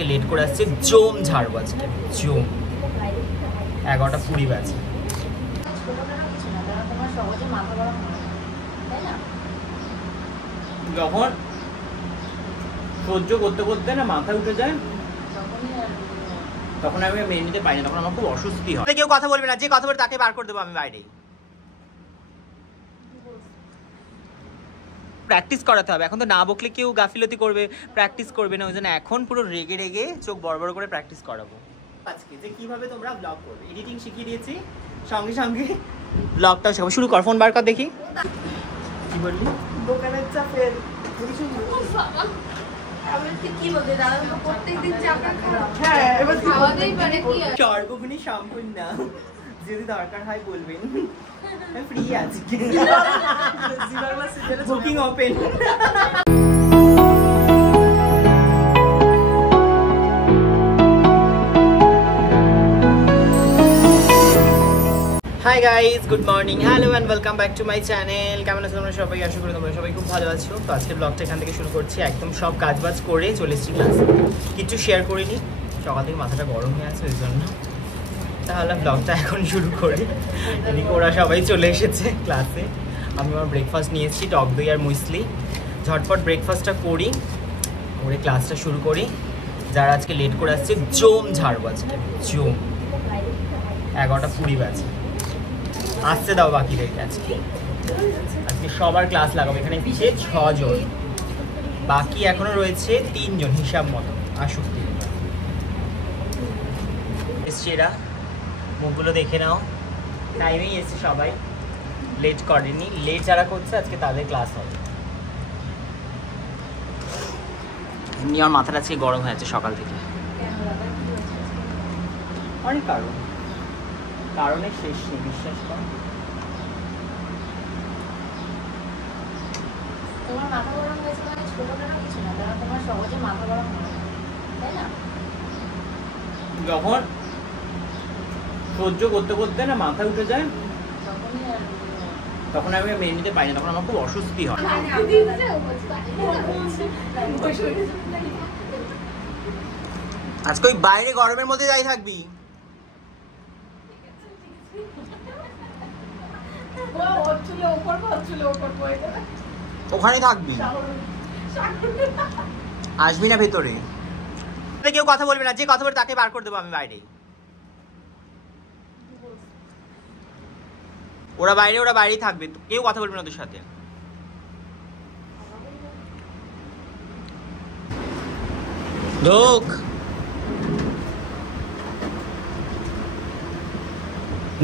Late করে আসছে, জম ঝাড়বো আজকে, জম 11:20 বাজে। যখন সহ্য করতে করতে না মাথা উঠে যায় তখন আমি মেনে নিতে পারি না, তখন আমার খুব অস্বস্তি হয়। কেউ কথা বলবে না, যে কথা বলে তাকে বার করে দেবো আমি বাইরে। প্র্যাকটিস করাতে হবে, এখন তো না বকলে কেউ গাফিলতি করবে, প্র্যাকটিস করবে না, ওই জন্য এখন পুরো রেগে রেগে চোখ বড় বড় করে প্র্যাকটিস করাবো আজকে, যে কিভাবে তোমরা ব্লগ করবে। এডিটিং শিখিয়ে দিয়েছি, সঙ্গে সঙ্গে ব্লগটাও শেখাবো। শুরু কর, ফোন বার কর দেখি। কি বললি? দোকানের চাপের সর্বগুণী সম্পূর্ণ, যদি দরকার হয় বলবেন, ফ্রি আছি, booking open. Hi guys, good morning, hello and welcome back to my channel. কেমন আছো তোমরা সবাই? আশা করি তোমরা সবাই খুব ভালো আছো। তো আজকের ব্লগটা এখান থেকে শুরু করছি। একদম সব কাজবাজ করে চলে এসেছি ক্লাসে, কিছু শেয়ার করিনি, সকাল থেকে মাথাটা গরম হয়ে আছে ওই জন্য। তাহলে ব্লগটা এখন শুরু করি। এদিকে ওরা সবাই চলে এসেছে ক্লাসে, আমি আমার ব্রেকফাস্ট নিয়ে এসেছি, টক দই আর মুসলি। ঝটপট ব্রেকফাস্টটা করি, করে ক্লাসটা শুরু করি। যারা আজকে লেট করে আসছে, জম ঝাড়বো আজকে, জম 11:20 বাজে। আসতে দাও বাকিদেরকে, আজকে সবার ক্লাস লাগাবো। এখানে পিছিয়ে 6 জন, বাকি এখনো রয়েছে 3 জন হিসাব মতো। আসুক 3 জন এসছে, এরা মুখগুলো দেখে নাও, টাইমেই এসছে সবাই, লেট করেনি। লেট যারা করছে আজকে তাদের ক্লাস হবে। এমনি আমার মাথাটা আজকে গরম হয়ে আছে সকাল থেকে, অনেক কারণে শেষ নেই, বিশ্বাস কর। তোমার মাথা গরম হয়েছে মানে ছোটখাটো কিছু না, তারা তোমার সহজে মাথা গরম হয়, তাই না? যখন সহ্য করতে করতে না মাথা উঠে যায় তখন আমি মেনে নিতে পারি না, তখন আমার খুব অস্বস্তি হয়। আজকে ওই বাইরে গরমের মধ্যে যাই থাকবি, ওখানেই থাকবি, আসবি না ভেতরে। কেউ কথা বলবে না, যে কথা বলে তাকে বার করে দেবো আমি বাইরে। ওরা বাইরেই থাকবে, কেউ কথা বলবে না ওদের সাথে। ঢোক,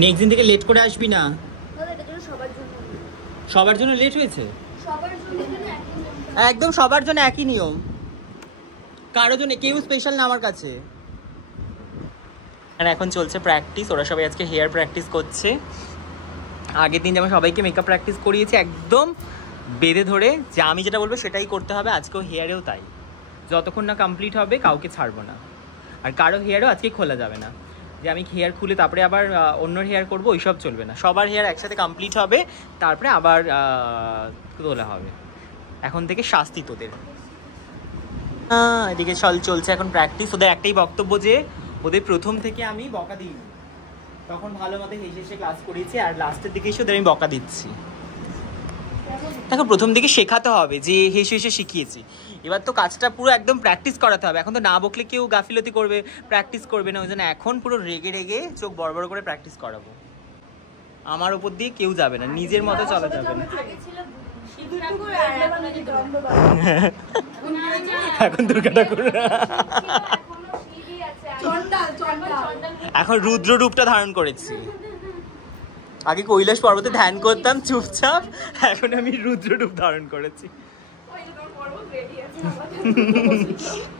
নেক্সট দিন থেকে লেট করে আসবি না। সবার জন্য লেট হয়েছে, একদম সবার জন্য একই নিয়ম, কারোর জন্য কেউ স্পেশাল না আমার কাছে। আর এখন চলছে প্র্যাকটিস, ওরা সবাই আজকে হেয়ার প্র্যাকটিস করছে। আগের দিন যেমন সবাইকে মেকআপ প্র্যাকটিস করিয়েছি একদম বেঁধে ধরে, যে আমি যেটা বলবো সেটাই করতে হবে, আজকেও হেয়ারেও তাই। যতক্ষণ না কমপ্লিট হবে কাউকে ছাড়বো না, আর কারো হেয়ারও আজকে খোলা যাবে না, যে আমি হেয়ার খুলে তারপরে আবার অন্যর হেয়ার করবো, ওইসব চলবে না। সবার হেয়ার একসাথে কমপ্লিট হবে, তারপরে আবার তোলা হবে। এখন থেকে শাস্তি তোদের। এদিকে চলছে এখন প্র্যাকটিস। ওদের একটাই বক্তব্য যে ওদের প্রথম থেকে আমি বকা দিইনি, তখন ভালো মতো হেসে হেসে ক্লাস করিয়েছি, আর লাস্টের দিকে এসে ওদের আমি বকা দিচ্ছি। দেখো, প্রথম দিকে শেখাতে হবে, যে হেসে হেসে শিখিয়েছি। এবার তো কাজটা পুরো একদম প্র্যাকটিস করাতে হবে, এখন তো না বকলে কেউ গাফিলতি করবে, প্র্যাকটিস করবে না, ওই জন্য এখন পুরো রেগে রেগে চোখ বড় বড় করে প্র্যাকটিস করাবো। আমার উপর দিয়ে কেউ যাবে না, নিজের মতো চলা যাবে না। এখন দুর্গা ঠাকুর, এখন রুদ্র রূপটা ধারণ করেছি। আগে কৈলাস পর্বতে ধ্যান করতাম চুপচাপ, এখন আমি রুদ্র রূপ ধারণ করেছি।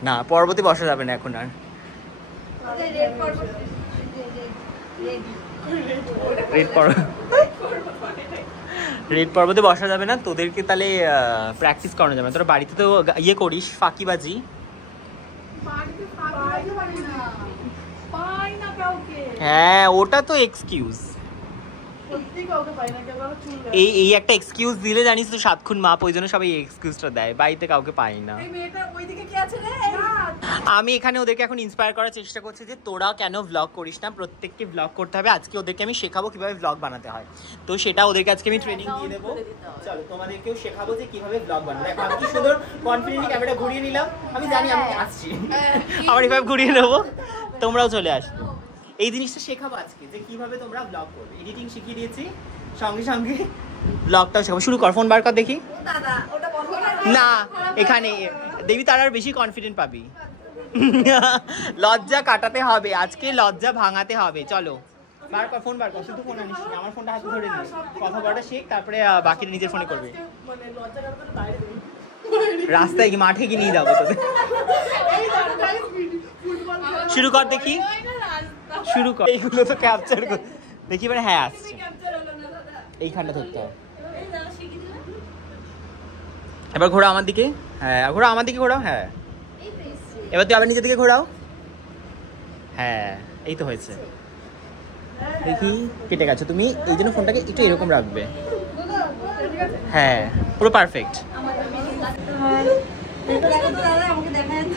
না, পর্বতে বসা যাবে না এখন আর। রেড পর্বতে বসা যাবে না, তোদেরকে তাহলে প্র্যাকটিস করানো যাবে না। তোরা বাড়িতে তো ইয়ে করিস, ফাঁকিবাজি। হ্যাঁ, ওটা তো এক্সকিউজ। এই একটা এক্সকিউজ দিলে জানিস তো 7 খুন মাপ, ওই জন্য সবাই এই এক্সকিউজটা দেয়, বাড়িতে কাউকে পাই না। আমি এখানে ওদেরকে এখন ইন্সপায়ার করার চেষ্টা করছি যে তোরা কেন ব্লগ করিস না, প্রত্যেককে ব্লগ করতে হবে। আজকে ওদেরকে আমি শেখাবো কিভাবে ব্লগ বানাতে হয়, তো সেটা ওদেরকে আজকে আমি ট্রেনিং দিয়ে দেবো। চলো তোমাদেরকেও শেখাবো যে কিভাবে ব্লগ বানাবে। দেখো আমি কি সুন্দর কনফিডেন্টলি ক্যামেরা ঘুরিয়ে নিলাম, আমি জানি আমি আসছি, আবার এভাবে ঘুরিয়ে নেবো, তোমরাও চলে আসবে। এই জিনিসটা শেখাবো আজকে যে কিভাবে তোমরা ব্লগ করবে। এডিটিং শিখিয়ে দিয়েছি, সঙ্গে সঙ্গে ব্লগটাও শেখাবো। শুরু কর, ফোন বার কর দেখি। না এখানে দেবী তার আর বেশি কনফিডেন্ট পাবি। লজ্জা কাটাতে হবে আজকে, লজ্জা ভাঙাতে হবে। চলো বার কর, ফোন বার কর। শুধু ফোন আনিস, আমার ফোনটা হাতে ধরে নে, কথা বলাটা শেখ, তারপরে বাকিটা নিজের ফোনে করবে। রাস্তায় কি মাঠে কি নিয়ে যাবো তোদের? শুরু কর দেখি, শুরু কর। এইগুলো তো ক্যাপচার কর দেখি, এবারে হ্যাঁ আসছে, এইখানটা ধরতে হবে। এবার ঘোরাও আমার দিকে, হ্যাঁ ঘোরাও আমার দিকে, ঘোরাও, হ্যাঁ এবার তুই আবার নিজের দিকে ঘোরাও, হ্যাঁ এই তো হয়েছে। দেখি কেটে গেছো তুমি, এই জন্য ফোনটাকে একটু এরকম রাখবে, হ্যাঁ পুরো পারফেক্ট।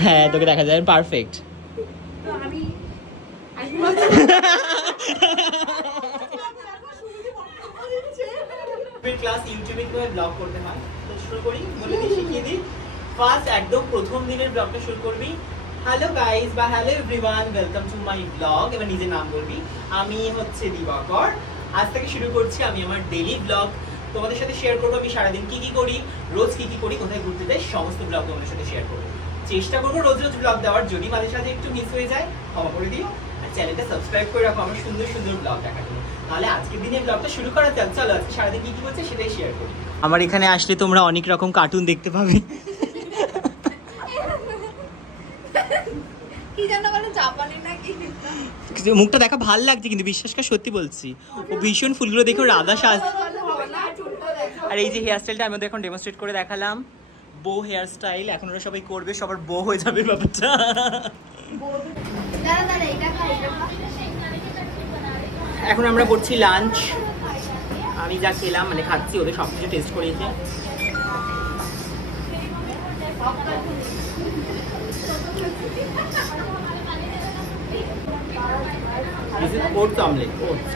হ্যাঁ তোকে দেখা যায় পারফেক্ট। ক্লাস ইউটিউবে কিভাবে ব্লগ করতে হয় তো শুরু করি, বলে দিই, শিখিয়ে দিই। ফার্স্ট একদম প্রথম দিনের ব্লগটা শুরু করবি। হ্যালো গাইস বা hello everyone, welcome to my blog. এবার নিজের নাম বলবি। আমি হচ্ছে দিবাকর, আজ থেকে শুরু করছি আমি আমার ডেইলি ব্লগ। তোমাদের সাথে শেয়ার করবো আমি সারাদিন কি কি করি, রোজ কি কি করি, কোথায় ঘুরতে যাই, সমস্ত ব্লগ তোমাদের সাথে শেয়ার করবো। চেষ্টা করবো রোজ রোজ ব্লগ দেওয়ার, যদি মাঝে সাথে একটু মিস হয়ে যায় ক্ষমা করে দিও, আর চ্যানেলটা সাবস্ক্রাইব করে রাখো আমার সুন্দর সুন্দর ব্লগ দেখার জন্য। তাহলে আজকের দিনের ব্লগটা শুরু করা যাক। চলো আজকে সারাদিন কি কি করছে সেটাই শেয়ার করি। আমার এখানে আসলে তোমরা অনেক রকম কার্টুন দেখতে পাবে। মুখটা দেখা ভাল লাগছে কিন্তু বিশ্বাস কর সত্যি বলছি, ও ভীষণ ফুলগুলো দেখো রাধা সাজ। আর এই যে হেয়ার স্টাইলটা আমি ওদের এখন ডেমনস্ট্রেট করে দেখালাম, বো হেয়ার স্টাইল। এখন ওরা সবাই করবে, সবার বো হয়ে যাবে ব্যাপারটা। এখন আমরা করছি লাঞ্চ। আমি যা খেলাম মানে খাচ্ছি, ওদের সব কিছু টেস্ট করিয়েছে। This is oats omelette. Oats.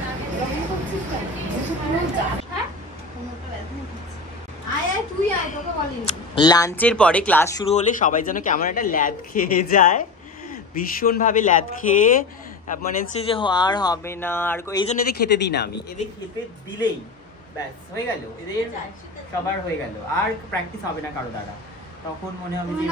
লাঞ্চের পরে ক্লাস শুরু হলে সবাই যেন কেমন একটা ল্যাদ খেয়ে যায়, ভীষণ ভাবে ল্যাদ খেয়ে মনে হচ্ছে যে আর হবে না, আর এই জন্য এদের খেতে দিই না আমি। এদের খেতে দিলেই ব্যাস হয়ে গেল, এদের সবার হয়ে গেল, আর প্র্যাকটিস হবে না কারো দ্বারা। তখন মনে হবে যে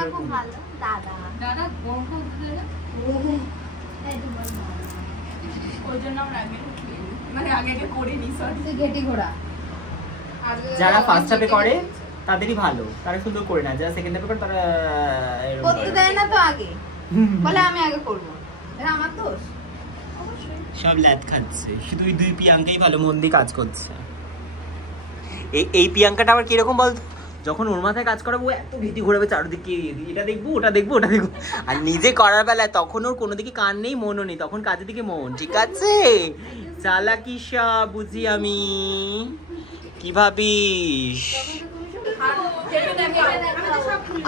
যারা ফার্স্ট হাফে করে তাদেরই ভালো, তারা সুন্দর করে না, যারা সেকেন্ড হাফে করে তারা করতে দেয় না, তো আগে বলে আমি আগে করব, এটা আমার দোষ। সব ল্যাদ খাচ্ছে, শুধু ওই দুই প্রিয়াঙ্কাই ভালো মন দিয়ে কাজ করছে। এই প্রিয়াঙ্কাটা আবার কিরকম বলতো, যখন ওর মাথায় কাজ করাবো ও এত ভীতি ঘোরাবে চারদিকে, এটা দেখবো ওটা দেখবো ওটা দেখবো, আর নিজে করার বেলায় তখন ওর কোনো দিকে কান নেই মনও নেই, তখন কাজের দিকে মন। ঠিক আছে, চালাকি সব বুঝি আমি, কি ভাবিস?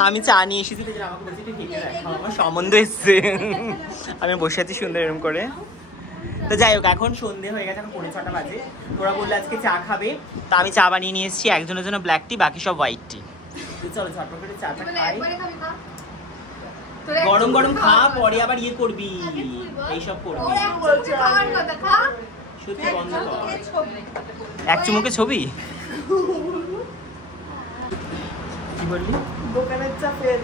আমি চা নিয়ে এসেছি, আমার সম্বন্ধ এসছে, আমি বসে আছি সুন্দর এরকম করে। তো যাই হোক, এখন সন্ধে হয়ে গেছে, এখন 6:45 বাজে। তোরা বললে আজকে চা খাবে, তা আমি চা বানিয়ে নিয়ে এসেছি, একজনের জন্য ব্ল্যাক টি, বাকি সব হোয়াইট টি। চলো ঝটপট করে চাটা খাই, গরম গরম খা, পরে আবার ইয়ে করবি, এইসব করবি। সত্যি বন্ধ কর, এক চুমুকে ছবি। কি বললি? দোকানের চা ফের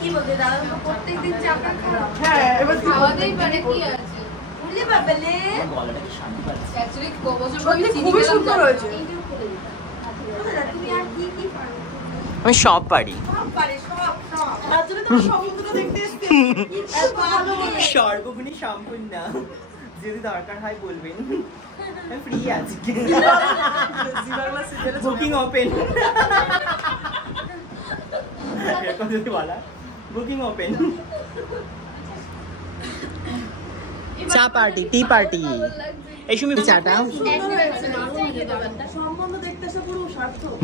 কি বলতে দাদা, প্রত্যেকদিন চা খাওয়া, হ্যাঁ এবার খাওয়াতেই পারে, কি আছে বললে বাবালে, গলাটা কি শান্তি পাচ্ছে অ্যাকচুয়ালি। কবছর পরে খুব সুন্দর হয়েছে। তুমি আর কি কি পারো? আমি সব পারি, সব পারি, সব সব। তার জন্য তো সম্পূর্ণ দেখতে এসেছি, সর্বগুণী সম্পূর্ণ। যদি দরকার হয় বলবেন, আমি ফ্রি আছি, বুকিং ওপেন। এরকম যদি বলা, বুকিং ওপেন। চা পার্টি, টি পার্টি। এই সুমি চাটা সম্বন্ধ দেখতেছে পুরো সার্থক।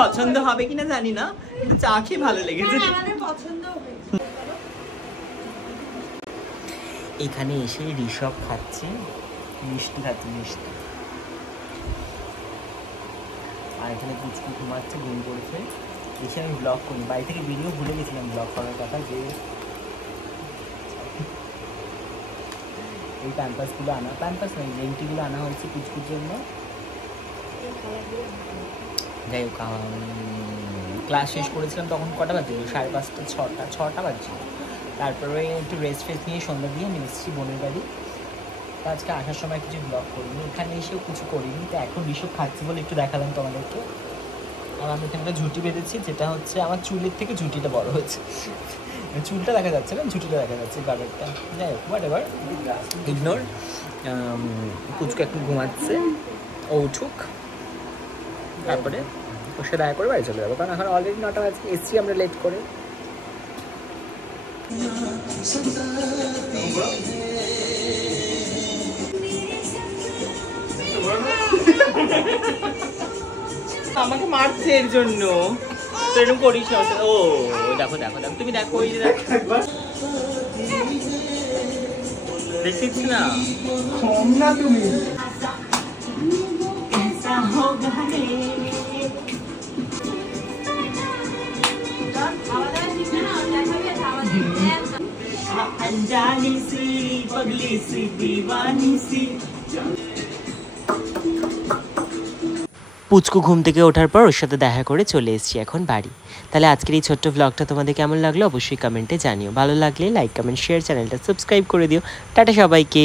পছন্দ হবে কিনা জানি না, কিন্তু চা খেয়ে ভালো লেগেছে। আমাদের পছন্দ হয়েছে। এখানে এসে ঋষভ খাচ্ছে মিষ্টি, মিষ্টি। আর এখানে পুচকু ঘুমাচ্ছে, ঘুম পড়েছে। এসে আমি ব্লগ করি, বাড়ি থেকে ভিডিও ভুলে গেছিলাম ব্লগ করার কথা, যে এই প্যাম্পাসগুলো আনা, প্যাম্পাস নয় লেংটিগুলো আনা হয়েছে পুচকুর জন্য। যাই হোক, ক্লাস শেষ করেছিলাম তখন কটা বাজছিল, 5:30, 6টা বাজছিল। তারপরে একটু রেস্ট ফেস্ট নিয়ে সন্ধ্যা দিয়ে আমি এসেছি বোনের বাড়ি। তো আজকে আসার সময় কিছু ব্লগ করিনি, এখানে এসেও কিছু করিনি। তো এখন ঋষভ খাচ্ছি বলে একটু দেখালাম তোমাদেরকে। আর আমি এখানে ঝুঁটি বেঁধেছি, যেটা হচ্ছে আমার চুলের থেকে ঝুঁটিটা বড় হয়েছে। চুলটা দেখা যাচ্ছে না, ঝুঁটিটা দেখা যাচ্ছে, গার্ডারটা। যাই হোক, হোয়াট এভার, ইগনোর। পুচকু একটু ঘুমাচ্ছে, ও উঠুক, তারপরে ওর সাথে দেখা করে বাড়ি চলে যাবো, কারণ এখন অলরেডি 9টা বাজে, এসছি আমরা লেট করে। আমাকে মারছে এর জন্য, তো এরকম করিস না। ও দেখো দেখো দেখো, তুমি দেখো, ওই যে দেখো, দেখছিস না তুমি? পুচকু ঘুম থেকে ওঠার পর ওর সাথে দেখা করে চলে এসেছি এখন বাড়ি। তাহলে আজকের এই ছোট্ট ব্লগটা তোমাদের কেমন লাগলো অবশ্যই কমেন্টে জানিও। ভালো লাগলে লাইক, কমেন্ট, শেয়ার, চ্যানেলটা সাবস্ক্রাইব করে দিও। টাটা সবাইকে।